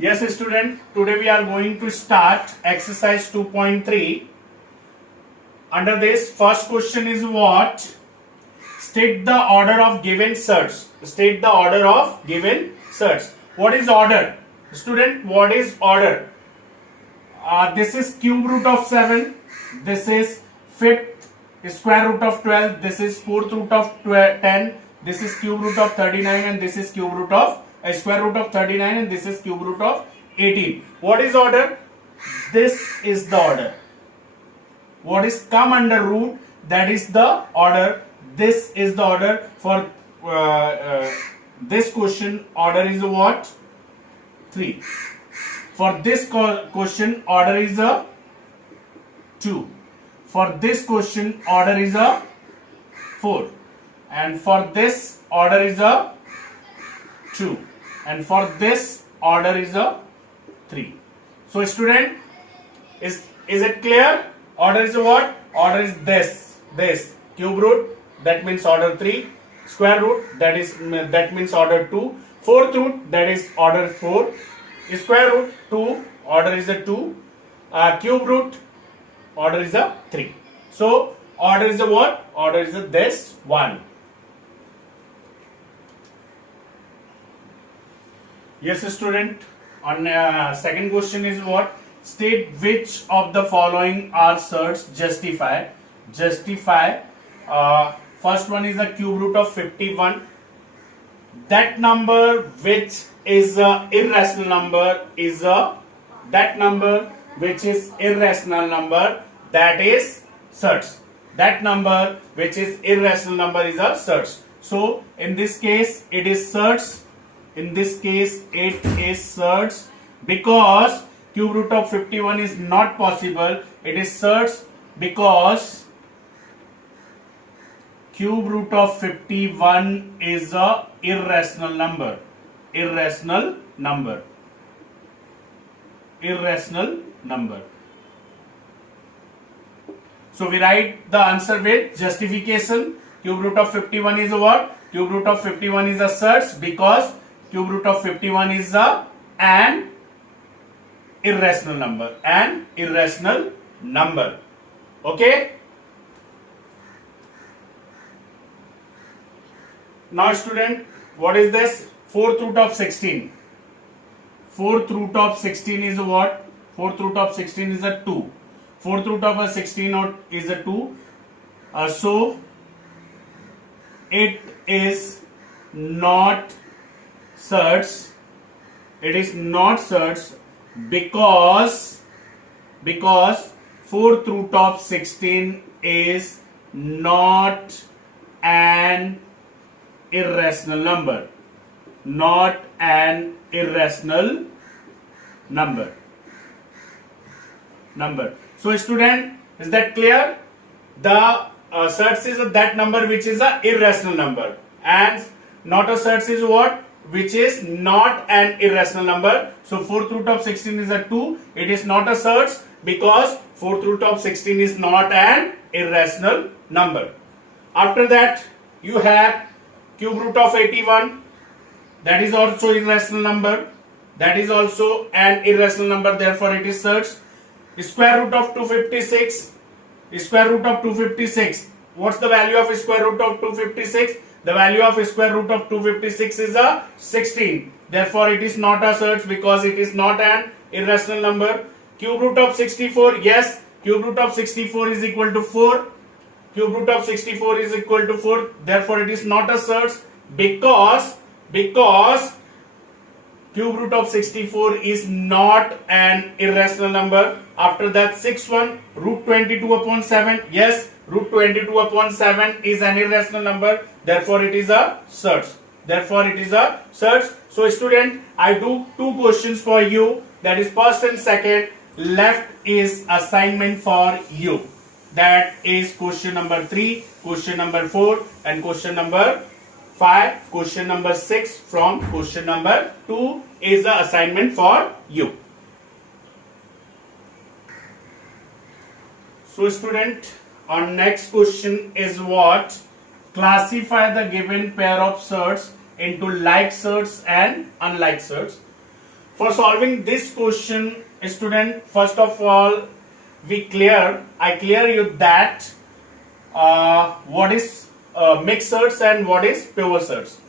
Yes, student, today we are going to start exercise 2.3. Under this, first question is what? State the order of given sets. State the order of given sets. What is order? Student, what is order? This is cube root of 7. This is fifth square root of 12. This is fourth root of 10. This is cube root of 39 and this is cube root of square root of 39 and this is cube root of 18. What is order? This is the order. What is come under root? That is the order. This is the order. For this question, order is what? 3. For this question, order is a 2. For this question, order is a 4. And for this, order is a 2. And for this, order is a 3. So student, is it clear? Order is what? Order is this cube root, that means order 3, square root, that means order 2, fourth root, that is order 4, square root 2, order is a 2, cube root, order is a 3. So order is a what? Order is a this one. Yes, student. On second question is what? State which of the following are sets justify. Justify. First one is a cube root of 51. That number which is a irrational number is that number which is irrational number, that is sets. That number which is irrational number is a sets. So in this case it is sets. In this case it is sets because cube root of 51 is not possible. It is sets because cube root of 51 is a irrational number. Irrational number. Irrational number. So we write the answer with justification. Cube root of 51 is a what? Cube root of 51 is a sets because cube root of 51 is an irrational number. An irrational number. Okay? Now student, what is this? Fourth root of 16. Fourth root of 16 is what? Fourth root of 16 is a 2. Fourth root of a 16 is a 2. So it is not sets. It is not sets because fourth root of 16 is not an irrational number. Not an irrational number. So student, is that clear? The sets is that number which is a irrational number, and not a sets is what? Which is not an irrational number. So fourth root of 16 is a 2. It is not a sets because fourth root of 16 is not an irrational number. After that you have cube root of 81. That is also irrational number. That is also an irrational number. Therefore it is sets. Square root of 256. Square root of 256. What's the value of square root of 256? The value of square root of 256 is a 16. Therefore it is not a sets because it is not an irrational number. Cube root of 64. Yes, cube root of 64 is equal to 4. Cube root of 64 is equal to 4. Therefore it is not a sets because cube root of 64 is not an irrational number. After that, sixth one, root 22 upon 7. Yes, root 22 upon 7 is an irrational number. Therefore it is a sets. Therefore it is a sets. So student, I do two questions for you. That is first and second. Left is assignment for you. That is question number 3, question number 4 and question number 5. Question number 6 from question number 2 is the assignment for you. So student, our next question is what? Classify the given pair of sets into like sets and unlike sets. For solving this question, student, first of all, I clear you that what is mixers and what is pivoters.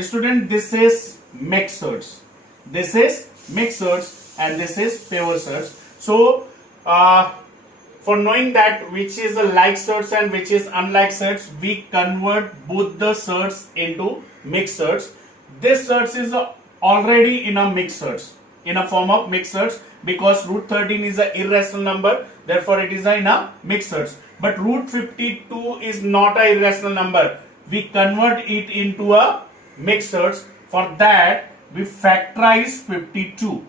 Student, this is mixers. This is mixers and this is pivoters. So, for knowing that which is a like certs and which is unlike certs, we convert both the certs into mixed certs. This certs is already in a mixed certs, in a form of mixed certs, because root 13 is an irrational number, therefore it is in a mixed certs. But root 52 is not an irrational number. We convert it into a mixed certs. For that, we factorize 52.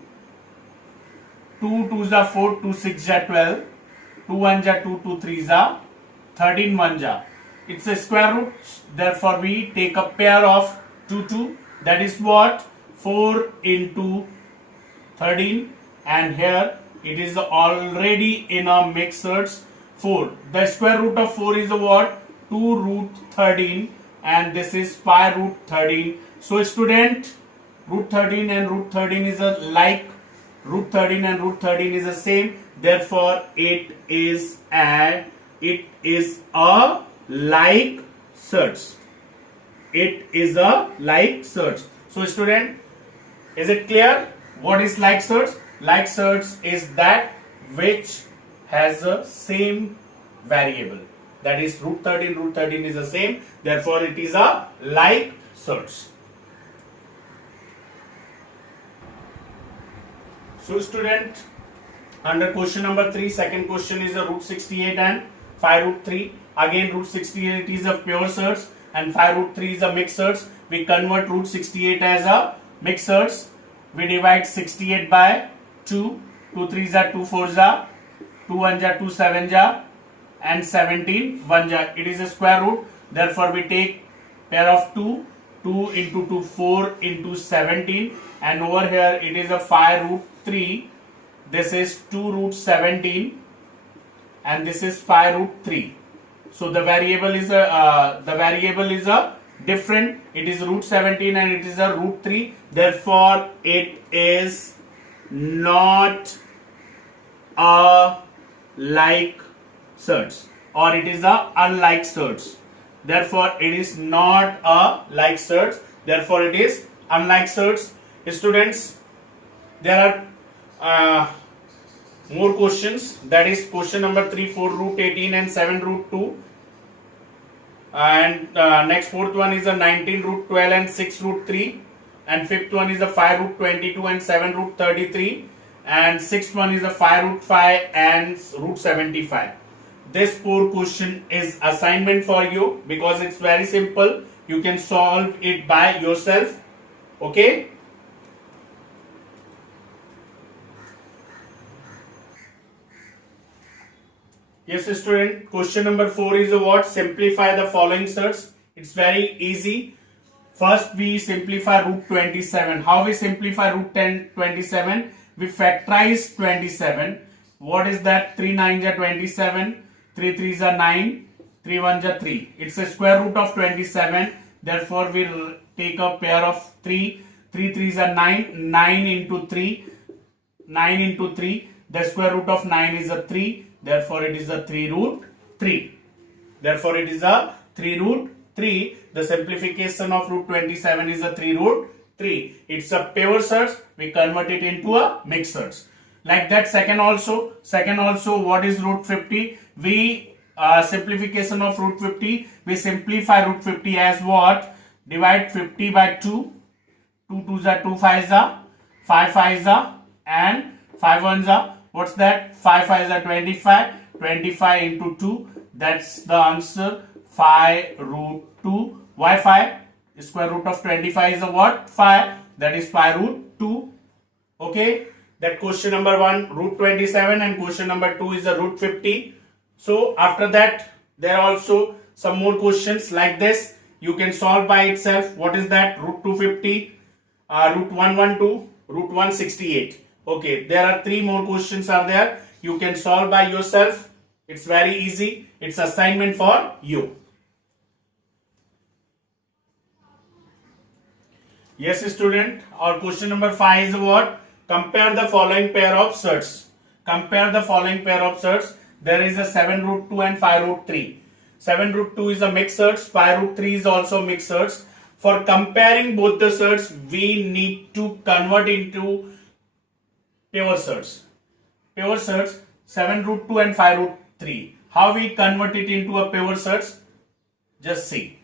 2 2s are 4, 2 6 are 12, 2 1s are 2, 2 3s are 13 1s are. It's a square root, therefore we take a pair of 2 2, that is what? 4 into 13, and here it is already in a mixed certs 4. The square root of 4 is what? 2 root 13, and this is pi root 13. So student, root 13 and root 13 is a like, root 13 and root 13 is the same, therefore it is a like certs. It is a like certs. So student, is it clear what is like certs? Like certs is that which has the same variable, that is root 13 is the same, therefore it is a like certs. So student, under question number 3, second question is a root 68 and 5 root 3. Again root 68 is a pure certs and 5 root 3 is a mixed certs. We convert root 68 as a mixed certs. We divide 68 by 2. 2 3s are 2 4s are, 2 1s are 2 7s are, and 17 1s are. It is a square root, therefore we take pair of 2. 2 into 2, 4 into 17, and over here it is a 5 root 3. This is 2 root 17, and this is 5 root 3. So the variable is a different. It is root 17 and it is a root 3. Therefore, it is not a like certs, or it is a unlike certs. Therefore, it is not a like certs. Therefore, it is unlike certs. Students, there are more questions. That is question number 3, 4 root 18 and 7 root 2. And next fourth one is a 19 root 12 and 6 root 3. And fifth one is a 5 root 22 and 7 root 33. And sixth one is a 5 root 5 and root 75. This 4 question is assignment for you because it's very simple. You can solve it by yourself. Okay. Yes, student. Question number 4 is what? Simplify the following certs. It's very easy. First, we simplify root 27. How we simplify root 27? We factorize 27. What is that? 3 9s are 27. 3 3s are 9. 3 1s are 3. It's a square root of 27. Therefore, we take a pair of 3. 3 3s are 9. 9 into 3. 9 into 3. The square root of 9 is a 3. Therefore, it is a 3 root 3. Therefore, it is a 3 root 3. The simplification of root 27 is a 3 root 3. It's a pure certs. We convert it into a mixed certs. Like that, second also, what is root 50? We simplification of root 50. We simplify root 50 as what? Divide 50 by 2. 2 2s are 2 5s are, 5 5s are, and 5 1s are. What's that? 5 5s are 25. 25 into 2. That's the answer. 5 root 2. Why 5? Square root of 25 is a what? 5. That is 5 root 2. Okay. That question number 1 root 27 and question number 2 is a root 50. So after that there are also some more questions like this. You can solve by itself. What is that? Root 250, root 112, root 168. Okay, there are 3 more questions are there. You can solve by yourself. It's very easy. It's assignment for you. Yes, student. Our question number 5 is what? compare the following pair of surds. Compare the following pair of surds. There is a 7 root 2 and 5 root 3. 7 root 2 is a mixed surds, 5 root 3 is also mixed surds. For comparing both the surds, we need to convert into pure surds. Pure surds, 7 root 2 and 5 root 3. How we convert it into a pure surds? Just see.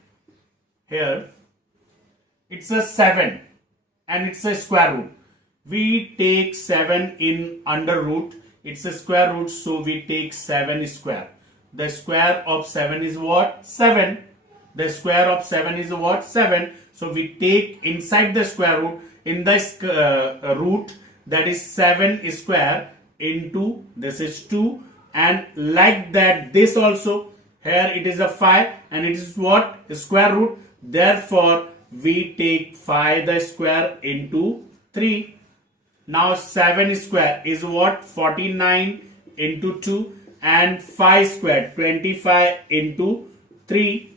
Here, it's a 7 and it's a square root. We take 7 in under root. It's a square root, so we take 7 square. The square of 7 is what? 7. The square of 7 is what? 7. So we take inside the square root, in the root, that is 7 square into, this is 2, and like that this also, here it is a 5 and it is what? Square root. Therefore we take 5 the square into 3. Now 7 square is what? 49 into 2, and 5 square 25 into 3.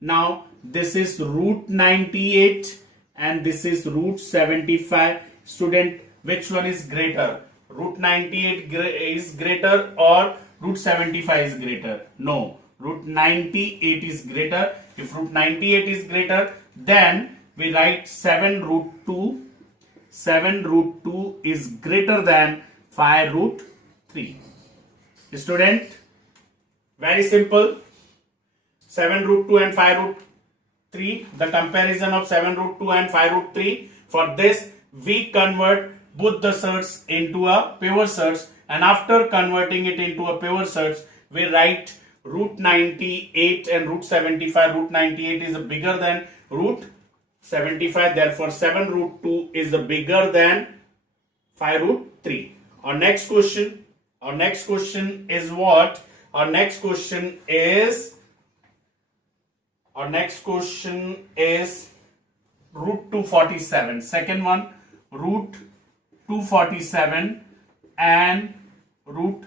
Now this is root 98 and this is root 75. Student, which one is greater? Root 98 is greater or root 75 is greater? No, root 98 is greater. If root 98 is greater, then we write 7 root 2. 7 root 2 is greater than 5 root 3. Student, very simple. 7 root 2 and 5 root 3. The comparison of 7 root 2 and 5 root 3. For this, we convert both the surds into a pure surds, and after converting it into a pure surds, we write root 98 and root 75. Root 98 is bigger than root 75. Therefore, 7 root 2 is bigger than 5 root 3. Our next question is what? Our next question is root 247. Second one, root 247 and root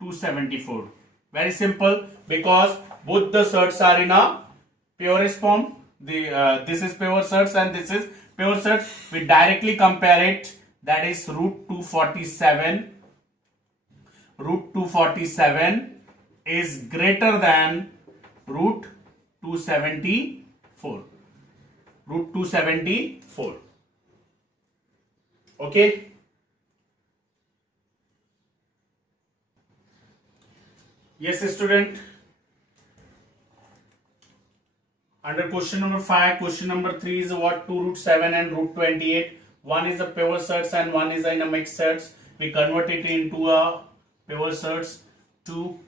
274. Very simple, because both the surds are in a purest form. This is pure surds and this is pure surds. We directly compare it. That is root 247. Root 247 is greater than root 274. Root 274. Okay. Yes, student. Under question number 5, question number 3 is what? 2 root 7 and root 28. One is a pure surds and one is in a mixed surds. We convert it into a pure surds. 2,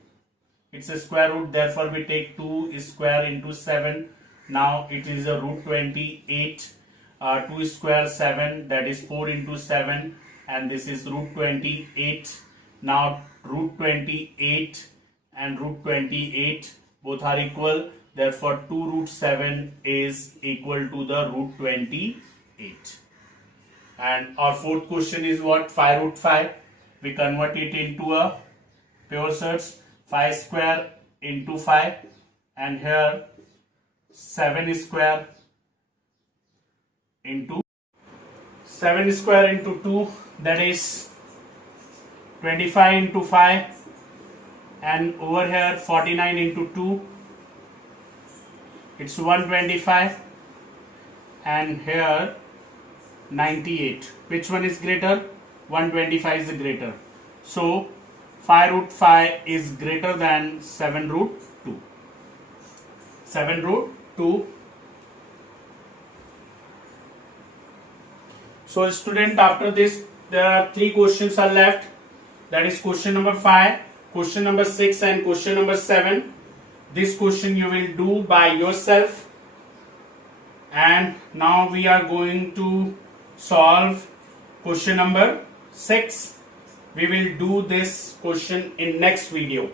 it's a square root, therefore we take 2 square into 7. Now it is a root 28. 2 square 7, that is 4 into 7, and this is root 28. Now root 28 and root 28 both are equal. Therefore, 2 root 7 is equal to the root 28. And our fourth question is what? 5 root 5. We convert it into a pure surds. 5 square into 5. And here 7 square into 7 square into 2. That is 25 into 5. And over here 49 into 2. It's 125, and here 98. Which one is greater? 125 is greater. So 5 root 5 is greater than 7 root 2. 7 root 2. So student, after this there are 3 questions are left. That is question number 5, question number 6 and question number 7. This question you will do by yourself, and now we are going to solve question number 6. We will do this question in next video.